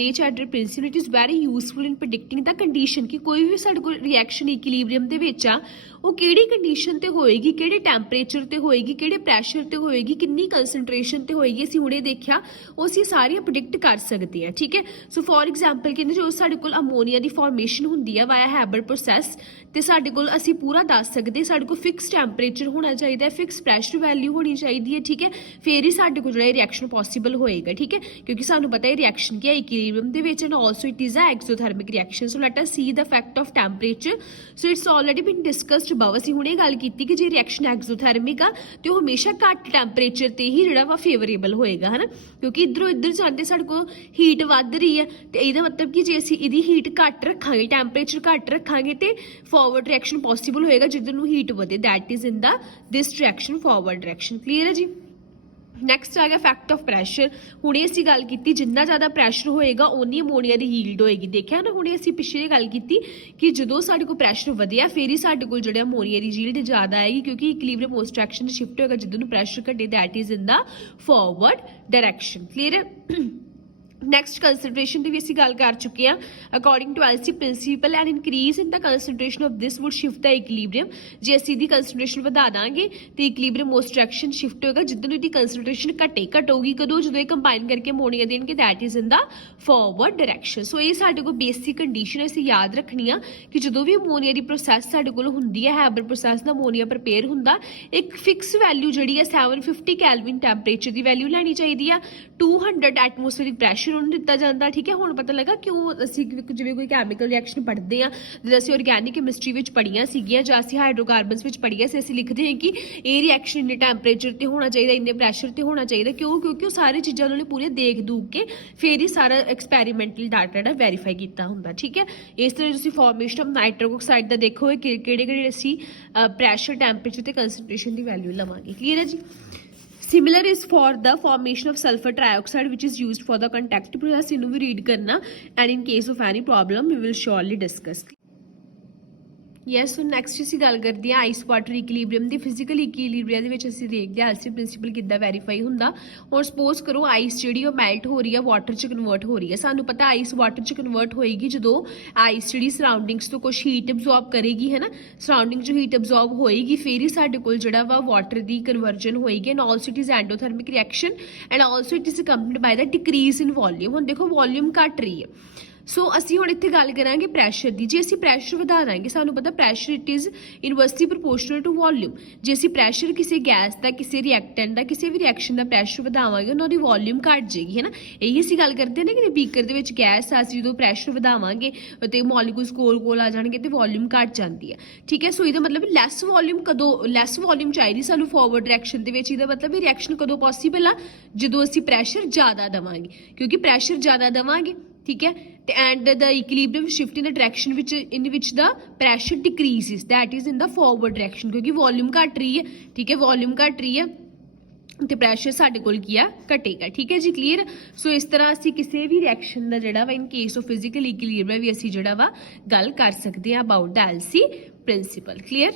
Lechatner principle it is very useful in predicting the condition ਕਿ ਕੋਈ ਵੀ ਸਾਡੇ ਕੋਲ ਰਿਐਕਸ਼ਨ ਇਕੁਇਲਿਬਰੀਅਮ ਦੇ ਵਿੱਚ ਆ ਉਹ ਕਿਹੜੀ ਕੰਡੀਸ਼ਨ ਤੇ ਹੋਏਗੀ, ਕਿਹੜੇ ਟੈਂਪਰੇਚਰ ਤੇ ਹੋਏਗੀ, ਕਿਹੜੇ ਪ੍ਰੈਸ਼ਰ ਤੇ ਹੋਏਗੀ, ਕਿੰਨੀ ਕੰਸੈਂਟ੍ਰੇਸ਼ਨ ਤੇ ਹੋਏਗੀ, ਅਸੀਂ ਹੁਣੇ ਦੇਖਿਆ ਉਹ ਅਸੀਂ ਸਾਰੀਆਂ ਪ੍ਰੈਡਿਕਟ ਕਰ ਸਕਦੇ ਹਾਂ, ਠੀਕ ਹੈ। ਸੋ ਫੋਰ ਐਗਜ਼ਾਮਪਲ ਕਹਿੰਦੇ ਜੋ ਸਾਡੇ ਕੋਲ ਅਮੋਨੀਆ ਦੀ ਫਾਰਮੇਸ਼ਨ ਹੁੰਦੀ ਹੈ ਵਾਇਆ ਹੈਬਰ ਪ੍ਰੋਸੈਸ, ਤੇ ਸਾਡੇ ਕੋਲ ਅਸੀਂ ਪੂਰਾ ਦੱਸ ਸਕਦੇ ਸਾਡੇ ਕੋਲ ਫਿਕਸ ਟੈਂਪਰੇਚਰ ਹੋਣਾ ਚਾਹੀਦਾ ਹੈ, ਫਿਕਸ ਪ੍ਰੈਸ਼ਰ ਵੈਲਿਊ ਹੋਣੀ ਚਾਹੀਦੀ ਹੈ, ਠੀਕ ਹੈ, ਫੇਰ ਹੀ ਸਾਡੇ ਕੋਲ ਜਿਹੜਾ ਰਿਐਕਸ਼ਨ ਪੋਸੀਬਲ ਪੋਸੀਬਲ ਹੋਏਗਾ। ਠੀਕ ਹੈ, ਕਿਉਂਕਿ ਸਾਨੂੰ ਪਤਾ ਹੈ ਰਿਐਕਸ਼ਨ ਕੀ ਹੈ ਇਕੁਇਲਿਬਰੀਅਮ ਦੇ ਵਿੱਚ, and also it is a exothermic reaction. So let us see the effect of temperature. So it's already been discussed above. ਅਸੀਂ ਹੁਣੇ ਗੱਲ ਕੀਤੀ ਕਿ ਜੇ ਰਿਐਕਸ਼ਨ ਐਕਸੋਥਰਮਿਕ ਆ ਤੇ ਉਹ ਹਮੇਸ਼ਾ ਘੱਟ ਟੈਂਪਰੇਚਰ ਤੇ ਹੀ ਜਿਹੜਾ ਵਾ ਫੇਵਰੇਬਲ ਹੋਏਗਾ, ਹਨਾ, ਕਿਉਂਕਿ ਇੱਧਰੋਂ ਇੱਧਰ ਜਾਂਦੇ ਸਾਡੇ ਕੋਲ ਹੀਟ ਵੱਧ ਰਹੀ ਹੈ ਤੇ ਇਹਦਾ ਮਤਲਬ ਕਿ ਜੇ ਅਸੀਂ ਇਹਦੀ ਹੀਟ ਘੱਟ ਰੱਖਾਂਗੇ, ਟੈਂਪਰੇਚਰ ਘੱਟ ਰੱਖਾਂਗੇ ਤੇ ਫਾਰਵਰਡ ਰਿਐਕਸ਼ਨ ਪੋਸੀਬਲ ਹੋਏਗਾ ਜਿੱਧਰ ਨੂੰ ਹੀਟ ਵਧੇ, that is in the this direction, forward direction. Clear ਹੈ ਜੀ। ਨੈਕਸਟ ਆ ਗਿਆ ਫੈਕਟ ਆਫ ਪ੍ਰੈਸ਼ਰ। ਹੁਣੇ ਅਸੀਂ ਗੱਲ ਕੀਤੀ ਜਿੰਨਾ ਜ਼ਿਆਦਾ ਪ੍ਰੈਸ਼ਰ ਹੋਏਗਾ ਓਨੀ ਅਮੋਨੀਆ ਦੀ ਯੀਲਡ ਹੋਏਗੀ। ਦੇਖਿਆ ਨਾ, ਹੁਣੇ ਅਸੀਂ ਪਿਛਲੇ ਗੱਲ ਕੀਤੀ ਕਿ ਜਦੋਂ ਸਾਡੇ ਕੋਲ ਪ੍ਰੈਸ਼ਰ ਵਧਿਆ ਫਿਰ ਹੀ ਸਾਡੇ ਕੋਲ ਜਿਹੜਾ ਅਮੋਨੀਆ ਦੀ ਯੀਲਡ ਜ਼ਿਆਦਾ ਆਏਗੀ, ਕਿਉਂਕਿ ਇਕੁਇਲਿਬਰੀਅਮ ਉਸ ਡਾਇਰੈਕਸ਼ਨ ਸ਼ਿਫਟ ਹੋਏਗਾ ਜਿੱਦੋਂ ਨੂੰ ਪ੍ਰੈਸ਼ਰ ਘਟੇ, that is in the forward direction. Clear ਹੈ। ਨੈਕਸਟ ਕੰਸਨਟ੍ਰੇਸ਼ਨ ਦੀ ਵੀ ਅਸੀਂ ਗੱਲ ਕਰ ਚੁੱਕੇ ਹਾਂ। According to LC principle and increase in the concentration of this would shift the equilibrium. ਜੇ ਅਸੀਂ ਦੀ ਕੰਸਨਟ੍ਰੇਸ਼ਨ ਵਧਾ ਦਾਂਗੇ ਤੇ ਇਕੁਇਲਿਬਰੀਅਮ ਉਸ ਡਾਇਰੈਕਸ਼ਨ ਸ਼ਿਫਟ ਹੋਏਗਾ ਜਿੱਦੋਂ ਇਹਦੀ ਕੰਸਨਟ੍ਰੇਸ਼ਨ ਘਟੇਗੀ ਕਦੋਂ, ਜਦੋਂ ਇਹ ਕੰਬਾਈਨ ਕਰਕੇ ਅਮੋਨੀਆ ਦੇਣਗੇ, that is in the forward direction. So ਇਹ ਸਾਡੇ ਕੋਲ ਬੇਸਿਕ ਕੰਡੀਸ਼ਨ ਅਸੀਂ ਯਾਦ ਰੱਖਣੀ ਆ ਕਿ ਜਦੋਂ ਵੀ ਅਮੋਨੀਆ ਦੀ ਪ੍ਰੋਸੈਸ ਸਾਡੇ ਕੋਲ ਹੁੰਦੀ ਹੈ, ਹੈਬਰ ਪ੍ਰੋਸੈਸ ਦਾ ਅਮੋਨੀਆ ਪ੍ਰਪੇਅਰ ਹੁੰਦਾ, ਇੱਕ ਫਿਕਸ ਵੈਲਿਊ ਜਿਹੜੀ ਹੈ 750 ਕੈਲਵਿਨ ਟੈਂਪਰੇਚਰ ਦੀ ਵੈਲਿਊ ਲੈਣੀ ਚਾਹੀਦੀ ਆ, 200 ਐਟਮੋਸਫੇਰਿਕ ਪ੍ਰੈਸ਼ਰ ਉਹਨੂੰ ਦਿੱਤਾ ਜਾਂਦਾ। ਠੀਕ ਹੈ, ਹੁਣ ਪਤਾ ਲੱਗਾ ਕਿਉਂ ਅਸੀਂ ਜਿਵੇਂ ਕੋਈ ਕੈਮੀਕਲ ਰਿਐਕਸ਼ਨ ਪੜ੍ਹਦੇ ਆ, ਜਦੋਂ ਅਸੀਂ ਆਰਗੈਨਿਕ ਕੈਮਿਸਟਰੀ ਵਿੱਚ ਪੜ੍ਹੀਆਂ ਸੀਗੀਆਂ ਜਾਂ ਅਸੀਂ ਹਾਈਡਰੋਕਾਰਬਨਸ ਵਿੱਚ ਪੜ੍ਹੀਆਂ ਸੀ, ਅਸੀਂ ਲਿਖਦੇ ਹਾਂ ਕਿ ਇਹ ਰਿਐਕਸ਼ਨ ਇੰਨੇ ਟੈਂਪਰੇਚਰ ਤੇ ਹੋਣਾ ਚਾਹੀਦਾ, ਇੰਨੇ ਪ੍ਰੈਸ਼ਰ ਤੇ ਹੋਣਾ ਚਾਹੀਦਾ। ਕਿਉਂਕਿ ਉਹ ਸਾਰੀ ਚੀਜ਼ਾਂ ਉਹਨਾਂ ਨੇ ਪੂਰੇ ਦੇਖ ਦੂਖ ਕੇ ਫਿਰ ਹੀ ਸਾਰਾ ਐਕਸਪੈਰੀਮੈਂਟਲ ਡਾਟਾ ਜਿਹੜਾ ਵੈਰੀਫਾਈ ਕੀਤਾ ਹੁੰਦਾ। ਠੀਕ ਹੈ, ਇਸ ਤਰ੍ਹਾਂ ਤੁਸੀਂ ਫਾਰਮੇਸ਼ਨ ਆਫ ਨਾਈਟ੍ਰਿਕ ਆਕਸਾਈਡ ਦਾ ਦੇਖੋ ਕਿਹੜੇ ਅਸੀਂ ਪ੍ਰੈਸ਼ਰ, ਟੈਂਪਰੇਚਰ ਤੇ ਕੰਸਨਟ੍ਰੇਸ਼ਨ ਦੀ ਵੈਲਿਊ ਲਵਾਂਗੇ। ਕਲੀਅਰ ਹੈ ਜੀ। Similar is for the formation of sulfur trioxide which is used for the contact process. ਇਹਨੂੰ ਵੀ ਰੀਡ ਕਰਨਾ, and in case of any problem we will surely discuss. Yes, so next ਅਸੀਂ ਗੱਲ ਕਰਦੇ ਹਾਂ ice water ਇਕੁਇਲਿਬਰੀਅਮ ਦੀ। Physical ਇਕੁਇਲਿਬਰੀਅਮ ਦੇ ਵਿੱਚ ਅਸੀਂ ਦੇਖਦੇ ਹਾਂ ਐਲਸੀ ਪ੍ਰਿੰਸੀਪਲ ਕਿੱਦਾਂ ਵੈਰੀਫਾਈ ਹੁੰਦਾ। ਹੁਣ ਸਪੋਜ਼ ਕਰੋ ਆਈਸ ਜਿਹੜੀ ਉਹ ਮੈਲਟ ਹੋ ਰਹੀ ਹੈ, ਵਾਟਰ 'ਚ ਕਨਵਰਟ ਹੋ ਰਹੀ ਹੈ। ਸਾਨੂੰ ਪਤਾ ਆਈਸ ਵਾਟਰ 'ਚ ਕਨਵਰਟ ਹੋਏਗੀ ਜਦੋਂ ਆਈਸ ਜਿਹੜੀ ਸਰਾਊਂਡਿੰਗਸ ਤੋਂ ਕੁਝ ਹੀਟ ਅਬਜ਼ੌਰਬ ਕਰੇਗੀ, ਹੈ ਨਾ, ਸਰਾਊਂਡਿੰਗ 'ਚ ਹੀਟ ਅਬਜ਼ੌਰਬ ਹੋਏਗੀ ਫਿਰ ਹੀ ਸਾਡੇ ਕੋਲ ਜਿਹੜਾ ਵਾ ਵਾਟਰ ਦੀ ਕਨਵਰਜਨ ਹੋਏਗੀ। And also it is endothermic reaction and also it is accompanied by the decrease in volume. ਹੁਣ ਦੇਖੋ ਵੋਲਿਊਮ ਘਟ ਰਹੀ ਹੈ, ਸੋ ਅਸੀਂ ਹੁਣ ਇੱਥੇ ਗੱਲ ਕਰਾਂਗੇ ਪ੍ਰੈਸ਼ਰ ਦੀ। ਜੇ ਅਸੀਂ ਪ੍ਰੈਸ਼ਰ ਵਧਾ ਦਾਂਗੇ, ਸਾਨੂੰ ਪਤਾ pressure it is inversely proportional to volume. ਜੇ ਅਸੀਂ ਪ੍ਰੈਸ਼ਰ ਕਿਸੇ ਗੈਸ ਦਾ, ਕਿਸੇ ਰਿਐਕਟੈਂਟ ਦਾ, ਕਿਸੇ ਵੀ ਰਿਐਕਸ਼ਨ ਦਾ ਪ੍ਰੈਸ਼ਰ ਵਧਾਵਾਂਗੇ ਉਹਨਾਂ ਦੀ ਵੋਲਿਊਮ ਘਟ ਜਾਏਗੀ, ਹੈ ਨਾ। ਇਹੀ ਅਸੀਂ ਗੱਲ ਕਰਦੇ ਨੇ ਕਿ ਬੀਕਰ ਦੇ ਵਿੱਚ ਗੈਸ ਆ, ਅਸੀਂ ਜਦੋਂ ਪ੍ਰੈਸ਼ਰ ਵਧਾਵਾਂਗੇ ਤੇ ਮੋਲੀਕੂਲਸ ਕੋਲ ਆ ਜਾਣਗੇ ਤੇ ਵੋਲਿਊਮ ਘਟ ਜਾਂਦੀ ਹੈ। ਠੀਕ ਹੈ, ਸੋ ਇਹਦਾ ਮਤਲਬ ਲੈਸ ਵੋਲਿਊਮ ਕਦੋਂ, ਲੈਸ ਵੋਲਿਊਮ ਚਾਹੀਦੀ ਸਾਨੂੰ ਫਾਰਵਰਡ ਡਾਇਰੈਕਸ਼ਨ ਦੇ ਵਿੱਚ। ਇਹਦਾ ਮਤਲਬ ਇਹ ਰਿਐਕਸ਼ਨ ਕਦੋਂ ਪੋਸੀਬਲ ਆ, ਜਦੋਂ ਅਸੀਂ ਪ੍ਰੈਸ਼ਰ ਜ਼ਿਆਦਾ ਦੇਵਾਂਗੇ, ਕਿਉਂਕਿ ਪ੍ਰੈਸ਼ਰ ਜ਼ਿਆਦਾ ਦੇਵਾਂਗੇ, ਠੀਕ ਹੈ, ਤੇ and the equilibrium shift in the direction in which the pressure decreases, that is in the forward direction, ਕਿਉਂਕਿ ਵੋਲਿਊਮ ਘਟ ਰਹੀ ਹੈ। ਠੀਕ ਹੈ, ਵੋਲਿਊਮ ਘਟ ਰਹੀ ਹੈ ਤੇ ਪ੍ਰੈਸ਼ਰ ਸਾਡੇ ਕੋਲ ਕੀ ਆ, ਘਟੇਗਾ। ਠੀਕ ਹੈ ਜੀ, ਕਲੀਅਰ। ਸੋ ਇਸ ਤਰ੍ਹਾਂ ਅਸੀਂ ਕਿਸੇ ਵੀ ਰਿਐਕਸ਼ਨ ਦਾ ਜਿਹੜਾ ਵਾ ਇਨ ਕੇਸ ਆਫ ਫਿਜ਼ੀਕਲ ਇਕੁਇਲਿਬਰੀਅਮ ਵੀ ਅਸੀਂ ਜਿਹੜਾ ਵਾ ਗੱਲ ਕਰ ਸਕਦੇ ਹਾਂ about the LC principal. Clear.